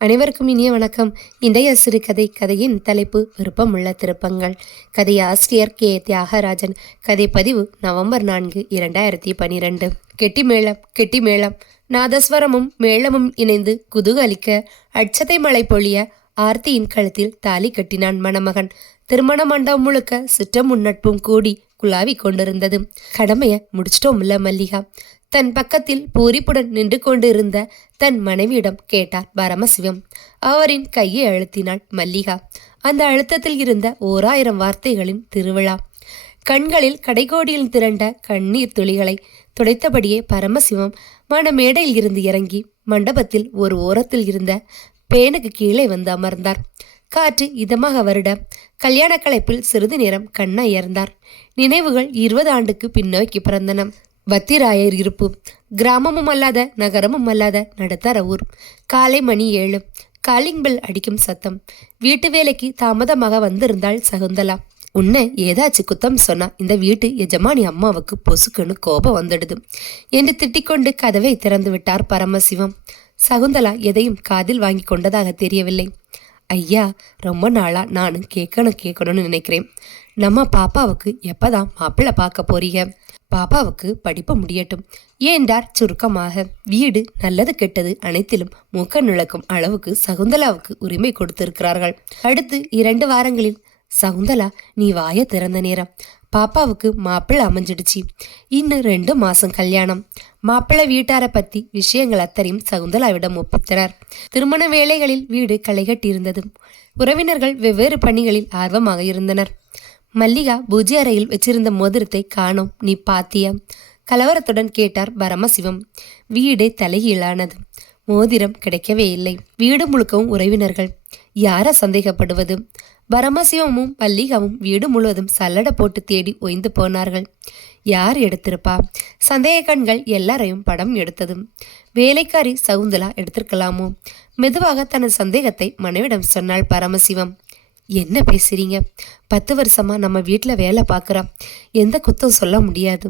அனைவருக்கும் இனிய வணக்கம். இன்றைய சிறுகதை கதையின் தலைப்பு விருப்பமுள்ள திருப்பங்கள். கதை ஆசிரியர் கே தியாகராஜன். கதை பதிவு நவம்பர் 4, 2012. கெட்டி மேளம் நாதஸ்வரமும் மேளமும் இணைந்து குதூகலிக்க அட்சதை மழை பொழிய ஆர்த்தியின் கழுத்தில் தாலி கட்டினான் மணமகன். திருமண மண்டபம் முழுக்க சுற்றமும் நட்பும் கூடி குழாவி கொண்டிருந்தது. கடமைய முடிச்சிட்டோம்ல மல்லிகா? தன் பக்கத்தில் பூரிப்புடன் நின்று கொண்டிருந்த தன் மனைவியிடம் கேட்டார் பரமசிவம். அவரின் கையை அழுத்தினாள் மல்லிகா. அந்த அழுத்தத்தில் இருந்த 1000 வார்த்தைகளின் திருவிழா. கண்களில் கடைகோடியில் திரண்ட கண்ணீர் துளிகளை துடைத்தபடியே பரமசிவம் மணமேடையில் இருந்து இறங்கி மண்டபத்தில் ஒரு ஓரத்தில் இருந்த பேனுக்கு கீழே வந்து அமர்ந்தார். காற்று இதமாக வருட கல்யாண களைப்பில் சிறிது நேரம் கண்ணயர்ந்தார். நினைவுகள் 20 ஆண்டுக்கு பின்னோக்கி பிறந்தன. வத்திராயர் இருப்பு. கிராமமும் அல்லாத நகரமும் அல்லாத நடுத்தர ஊர். காலை மணி 7. காலிங் பெல் அடிக்கும் சத்தம். வீட்டு வேலைக்கு தாமதமாக வந்திருந்தாள் சகுந்தலா. உன்னை ஏதாச்சும் குத்தம் சொன்னா இந்த வீட்டு எஜமானி அம்மாவுக்கு பொசுக்குன்னு கோபம் வந்துடுது என்று திட்டிக்கொண்டு கதவை திறந்து விட்டார் பரமசிவம். சகுந்தலா எதையும் காதில் வாங்கி கொண்டதாக தெரியவில்லை. ஐயா, ரொம்ப நாளா நானும் கேட்கணும்னு நினைக்கிறேன். நம்ம பாப்பாவுக்கு எப்பதான் மாப்பிள்ளை பார்க்க போறீங்க? பாப்பாவுக்கு படிப்பு முடியட்டும் என்றார் சுருக்கமாக. வீடு நல்லது கெட்டது அனைத்திலும் மூக்க நுழைக்கும் அளவுக்கு சகுந்தலாவுக்கு உரிமை கொடுத்திருக்கிறார்கள். அடுத்து 2 வாரங்களில் சகுந்தலா, நீ வாய திறந்த நேரம் பாப்பாவுக்கு மாப்பிள்ளை அமைஞ்சிடுச்சு. இன்னும் 2 மாசம் கல்யாணம். மாப்பிள்ளை வீட்டாரை பத்தி விஷயங்கள் அத்தனையும் சகுந்தலாவிடம் ஒப்பித்தனர். திருமண வேளைகளில் வீடு களைகட்டியிருந்தது. உறவினர்கள் வெவ்வேறு பணிகளில் ஆர்வமாக இருந்தனர். மல்லிகா பூஜை அறையில் வச்சிருந்த மோதிரத்தை காணோம், நீ பாத்தியா? கலவரத்துடன் கேட்டார் பரமசிவம். வீடே தலைகீழானது. மோதிரம் கிடைக்கவே இல்லை. வீடு முழுக்கவும் உறவினர்கள். யார சந்தேகப்படுவது? பரமசிவமும் மல்லிகாவும் வீடு முழுவதும் சல்லடை போட்டு தேடி ஓய்ந்து போனார்கள். யார் எடுத்திருப்பா? சந்தேக கண்கள் எல்லாரையும் படம் எடுத்தது. வேலைக்காரி சகுந்தலா எடுத்திருக்கலாமோ? மெதுவாக தனது சந்தேகத்தை மனைவிடம் சொன்னாள் பரமசிவம். என்ன பேசுறீங்க? 10 வருஷமா நம்ம வீட்டில் வேலை பார்க்குறா. எந்த குத்தம் சொல்ல முடியாது.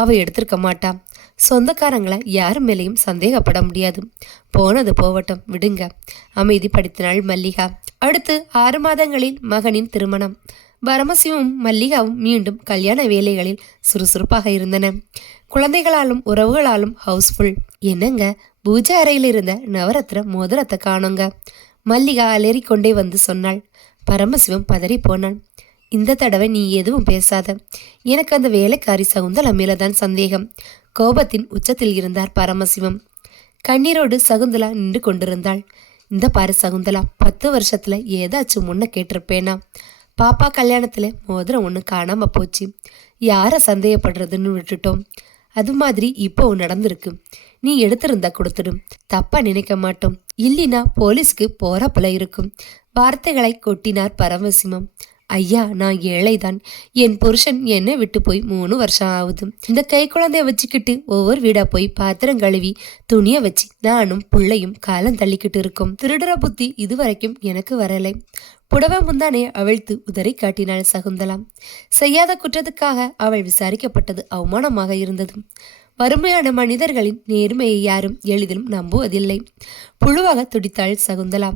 அவ எடுத்திருக்க மாட்டா. சொந்தக்காரங்களை யார் மேலேயும் சந்தேகப்பட முடியாது. போனது போவட்டும், விடுங்க, அமைதிப்படுத்தினாள் மல்லிகா. அடுத்து 6 மாதங்களில் மகனின் திருமணம். பரமசிவமும் மல்லிகாவும் மீண்டும் கல்யாண வேலைகளில் சுறுசுறுப்பாக இருந்தன. குழந்தைகளாலும் உறவுகளாலும் ஹவுஸ்ஃபுல். என்னங்க, பூஜை அறையில் இருந்த நவரத்ன மோதிரத்தை காணுங்க. மல்லிகா அலறி கொண்டே வந்து சொன்னாள். பரமசிவம் பதறி போனான். இந்த தடவை நீ எதுவும் பேசாத. எனக்கு அந்த வேலைக்காரி சகுந்தலா மேலதான் சந்தேகம். கோபத்தின் உச்சத்தில் இருந்தார் பரமசிவம். கண்ணீரோடு சகுந்தலா நின்று கொண்டிருந்தாள். இந்த பாரு சகுந்தலா, 10 வருஷத்துல ஏதாச்சும் முன்ன கேட்டிருப்பேனா? பாப்பா கல்யாணத்துல மோதிரம் ஒன்று காணாம போச்சு. யார சந்தேகப்படுறதுன்னு விட்டுட்டோம். அது மாதிரி இப்போ நடந்திருக்கு. நீ எடுத்திருந்தா கொடுத்துடும், தப்பா நினைக்க மாட்டோம். இல்லினா போலீஸ்க்கு போறப்பல இருக்கும். வார்த்தைகளை கொட்டினார் பரமசிவம். ஐயா, நான் ஏழைதான். என் புருஷன் என்னை விட்டு போய் 3 வருஷம் ஆகுது. இந்த கை குழந்தைய வச்சுக்கிட்டு ஒவ்வொரு வீடா போய் பாத்திரம் கழுவி துணிய வச்சு நானும் பிள்ளையும் காலம் தள்ளிக்கிட்டு இருக்கோம். திருடுற புத்தி இதுவரைக்கும் எனக்கு வரலை. புடவை முந்தானையை அவிழ்த்து உதறி காட்டினாள் சகுந்தலா. செய்யாத குற்றத்துக்காக அவள் விசாரிக்கப்பட்டது அவமானமாக இருந்தது. வறுமையான மனிதர்களின் நேர்மையை யாரும் எளிதிலும் நம்புவதில்லை. புழுவாக துடித்தாள் சகுந்தலா.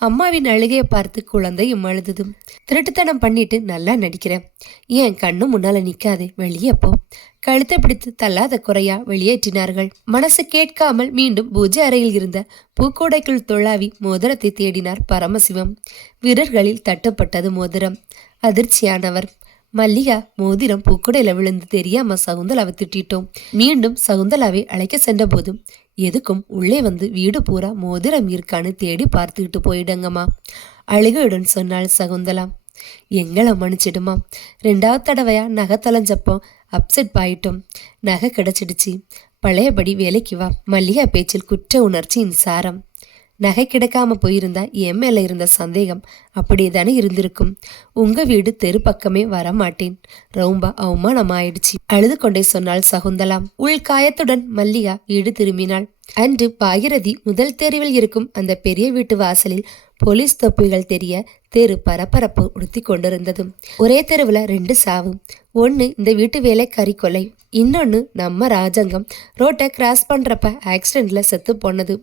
அம்மாவின் அழுகையை பார்த்து குழந்தையும் அழுதுது. திருட்டுத்தனம் பண்ணிட்டு நல்லா நடிக்கிறேன். ஏன் கண்ணு முன்னால நிக்காதே, வெளியே போ. கழுத்தை பிடித்து தள்ளாத குறையா வெளியேற்றினார்கள். மனசு கேட்காமல் மீண்டும் பூஜை அறையில் இருந்த பூக்கோடைக்குள் தொழாவி மோதிரத்தை தேடினார் பரமசிவம். விரல்களில் தட்டுப்பட்டது மோதிரம். அதிர்ச்சியானவர். மல்லிகா, மோதிரம் பூக்குடையில விழுந்து தெரியாம சகுந்தலாவை திட்டோம். மீண்டும் சகுந்தலாவை அழைக்க சென்ற போதும் எதுக்கும் உள்ளே வந்து வீடு பூரா மோதிரம் இருக்கான்னு தேடி பார்த்துக்கிட்டு போயிடுங்கம்மா, அழுகையுடன் சொன்னாள் சகுந்தலா. எங்களை மன்னிச்சிடுமா. 2வது தடவையா நகை தொலைஞ்சப்போ அப்செட் ஆயிட்டோம். நகை கிடைச்சிடுச்சு, பழையபடி வேலைக்கு வா. மல்லிகா பேச்சில் குற்ற உணர்ச்சியின் சாரம். நகை கிடைக்காம போயிருந்தா என் மேல இருந்த சந்தேகம் அப்படியே தானே இருந்திருக்கும். உங்க வீடு தெரு பக்கமே வரமாட்டேன். ரொம்ப அவமானமாயிடுச்சு, அழுது கொண்டே சொன்னாள் சகுந்தலா. உள்காயத்துடன் மல்லிகா வீடு திரும்பினாள். அன்று பாகிரதி முதல் தெருவில் இருக்கும் அந்த பெரிய வீட்டு வாசலில் போலீஸ் தொப்பிகள் தெரிய தெரு பரபரப்பு உடுத்தி கொண்டிருந்தது. ஒரே தெருவில் 2 சாவு. ஒன்று இந்த வீட்டு வேலைக்காரி கொலை, இன்னொன்று நம்ம ராஜாங்கம் ரோட்டை கிராஸ் பண்றப்ப ஆக்சிடென்ட்ல செத்து போனது.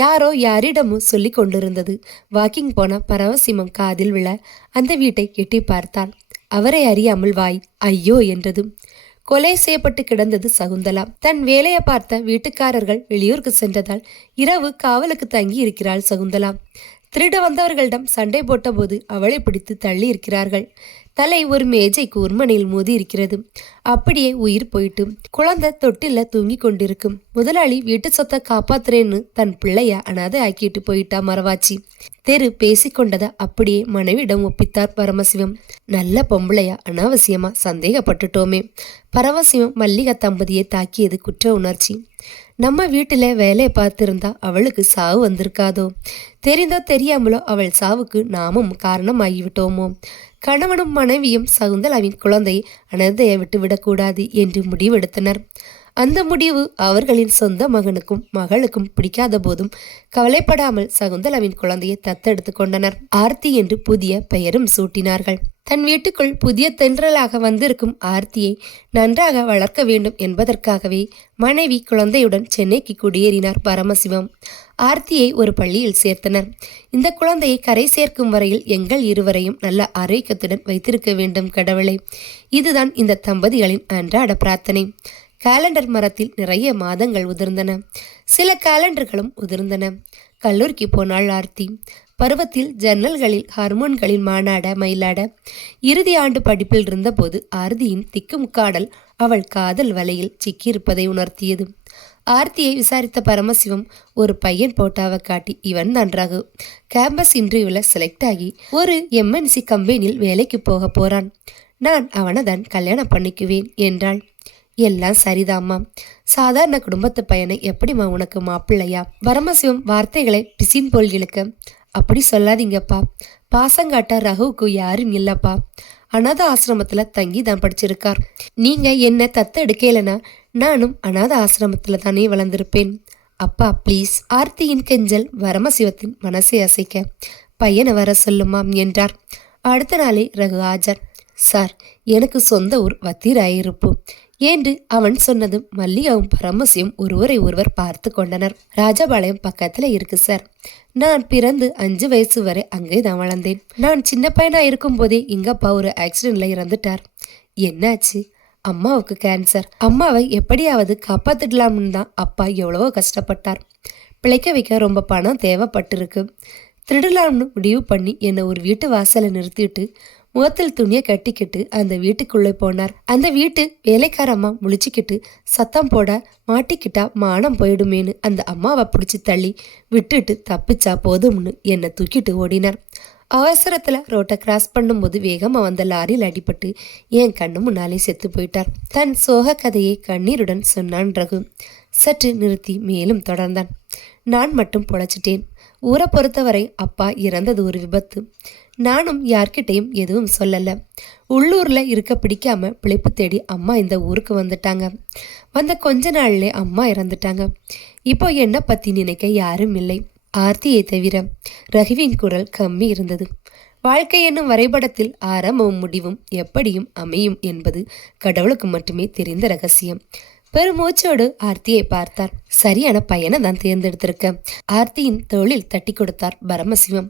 யாரோ யாரிடமும் சொல்லி கொண்டிருந்தது. வாக்கிங் போன பரவசிமம் காதில் விழ அந்த வீட்டை எட்டி பார்த்தாள். அவரை அறியாமல் வாய் ஐயோ என்றது. கொலை செய்யப்பட்டு கிடந்தது சகுந்தலா. தன் வேலையை பார்த்த வீட்டுக்காரர்கள் வெளியூருக்கு சென்றதால் இரவு காவலுக்கு தங்கி இருக்கிறாள் சகுந்தலா. திருட வந்தவர்களிடம் சண்டை போட்ட போது அவளை பிடித்து தள்ளி இருக்கிறார்கள். தலை ஒரு மேஜைக்கு உர்மனையில் மோதி இருக்கிறது. அப்படியே உயிர் போயிட்டு குழந்தை தொட்டில தூங்கி கொண்டிருக்கும். முதலாளி வீட்டு சொத்தை காப்பாத்துறேன்னு தன் பிள்ளைய அனாதை ஆக்கிட்டு போயிட்டா மரவாச்சி. தெரு பேசிக்கொண்டதை அப்படியே மனைவிடம் ஒப்பித்தார் பரமசிவம். நல்ல பொம்பளையா அனாவசியமா சந்தேகப்பட்டுட்டோமே. பரமசிவம் மல்லிகா தம்பதியை தாக்கியது குற்ற உணர்ச்சி. நம்ம வீட்டுல வேலையை பார்த்திருந்தா அவளுக்கு சாவு வந்திருக்காதோ? தெரிந்தோ தெரியாமலோ அவள் சாவுக்கு நாமும் காரணமாகிவிட்டோமோ? கணவனும் மனைவியும் சகுந்தலாவின் குழந்தையை அனாதையை விட்டுவிடக்கூடாது என்று முடிவெடுத்தனர். அந்த முடிவு அவர்களின் சொந்த மகனுக்கும் மகளுக்கும் பிடிக்காத போதும் கவலைப்படாமல் சகுந்தலாவின் குழந்தையை தத்தெடுத்து கொண்டனர். ஆர்த்தி என்று புதிய பெயரும் சூட்டினார்கள். தன் வீட்டுக்குள் புதிய தென்றலாக வந்திருக்கும் ஆர்த்தியை நன்றாக வளர்க்க வேண்டும் என்பதற்காகவே மனைவி குழந்தையுடன் சென்னைக்கு குடியேறினார் பரமசிவம். ஆர்த்தியை ஒரு பள்ளியில் சேர்த்தனர். இந்த குழந்தையை கரை சேர்க்கும் வரையில் எங்கள் இருவரையும் நல்ல ஆரோக்கியத்துடன் வைத்திருக்க வேண்டும் கடவுளே. இதுதான் இந்த தம்பதிகளின் அன்றாட பிரார்த்தனை. காலண்டர் மரத்தில் நிறைய மாதங்கள் உதிர்ந்தன. சில காலண்டர்களும் உதிர்ந்தன. கல்லூரிக்கு போனாள் ஆர்த்தி. பருவத்தில் ஜன்னல்களில் ஹார்மோன்களின் மாநாட மயிலாட. இறுதி ஆண்டு படிப்பில் இருந்தபோது ஆர்த்தியின் திக்குமுக்காடல் அவள் காதல் வலையில் சிக்கியிருப்பதை உணர்த்தியது. ஆர்த்தியை விசாரித்த பரமசிவம் ஒரு பையன் போட்டாவை காட்டி, இவன் நன்றாக கேம்பஸ் இன்டர்வியூல செலக்ட் ஆகி ஒரு MNC கம்பெனியில் வேலைக்கு போக போறான். நான் அவனை தான் கல்யாணம் பண்ணிக்குவேன் என்றாள். எல்லாம் சரிதாம்மா. சாதாரண குடும்பத்து பையனை எப்படிம்மா உனக்கு மாப்பிள்ளையா? பரமசிவம் வார்த்தைகளை பிசின் போல் இழுக்க, அப்படி சொல்லாதீங்கப்பா. பாசங்காட்ட ரகுவுக்கு யாரும் இல்லப்பா. அநாத ஆசிரமத்துல தங்கி தான் படிச்சிருக்கார். நீங்க என்ன தத்து எடுக்கலனா நானும் அநாத ஆசிரமத்துல தானே வளர்ந்திருப்பேன். அப்பா ப்ளீஸ். ஆர்த்தியின் கெஞ்சல் பரமசிவத்தின் மனசை அசைக்க, பையனை வர சொல்லுமாம் என்றார். அடுத்த நாளே ரகு ஆஜர். சார், எனக்கு சொந்த ஊர் வத்திராயிருப்பு என்று அவன் சொன்னதும் மல்லிகாவும் பரமசியும் ஒருவரை ஒருவர் பார்த்து கொண்டனர். ராஜபாளையம் பக்கத்துல இருக்கு சார். நான் பிறந்து 5 வயசு வரை அங்கே தான் வளர்ந்தேன். நான் சின்ன பையனா இருக்கும் போதே எங்க அப்பா ஒரு ஆக்சிடென்ட்ல இறந்துட்டார். என்னாச்சு? அம்மாவுக்கு கேன்சர். அம்மாவை எப்படியாவது காப்பாத்திடலாம்னு தான் அப்பா எவ்வளவோ கஷ்டப்பட்டார். பிழைக்க வைக்க ரொம்ப பணம் தேவைப்பட்டிருக்கு. திருடலாம்னு முடிவு பண்ணி என்னை ஒரு வீட்டு வாசலை நிறுத்திட்டு முகத்தில் துணியை கட்டிக்கிட்டு அந்த வீட்டுக்குள்ளே போனார். அந்த வீட்டு வேலைக்காரம்மா முழிச்சுக்கிட்டு சத்தம் போட, மாட்டிக்கிட்டா மானம் போயிடுமேனு அந்த அம்மாவை பிடிச்சி தள்ளி விட்டுட்டு தப்பிச்சா போதும்னு என்னை தூக்கிட்டு ஓடினார். அவசரத்துல ரோட்டை கிராஸ் பண்ணும்போது வேகமா வந்த லாரியில் அடிபட்டு என் கண்ணு முன்னாலே செத்து போயிட்டார். தன் சோக கதையை கண்ணீருடன் சொன்னான் ரகு. சற்று நிறுத்தி மேலும் தொடர்ந்தான். நான் மட்டும் பொழைச்சிட்டேன். ஊரை பொறுத்தவரை அப்பா இறந்தது ஒரு விபத்து. நானும் யார்கிட்டையும் எதுவும் சொல்லல. உள்ளூர்ல இருக்க பிடிக்காம பிழைப்பு தேடி அம்மா இந்த ஊருக்கு வந்துட்டாங்க. வந்த கொஞ்ச நாள்லே அம்மா இறந்துட்டாங்க. இப்போ என்ன பத்தி நினைக்க யாரும் இல்லை, ஆர்த்தியை தவிர. ரகுவின் குரல் கம்மி இருந்தது. வாழ்க்கை என்னும் வரைபடத்தில் ஆரம்பமும் முடிவும் எப்படியும் அமையும் என்பது கடவுளுக்கு மட்டுமே தெரிந்த ரகசியம். பெருமூச்சோடு ஆர்த்தியை பார்த்தார். சரியான பையனை தான் தேர்ந்தெடுத்திருக்க. ஆர்த்தியின் தோளில் தட்டி கொடுத்தார் பரமசிவம்.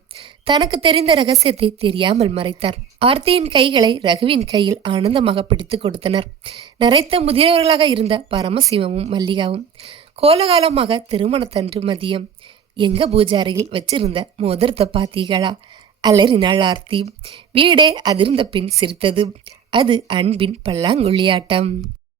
தனக்கு தெரிந்த ரகசியத்தை தெரியாமல் மறைத்தார். ஆர்த்தியின் கைகளை ரகுவின் கையில் ஆனந்தமாக பிடித்து கொடுத்தனர். நரைத்த முதியவர்களாக இருந்த பரமசிவமும் மல்லிகாவும். கோலகாலமாக திருமணத்தன்று மதியம் எங்க பூஜாரியில் வச்சிருந்த மோதிரத்தை பாத்தீங்களா? அலறினாள் ஆர்த்தி. வீடே அதிர்ந்த பின் சிரித்தது. அது அன்பின் பல்லாங்குழியாட்டம்.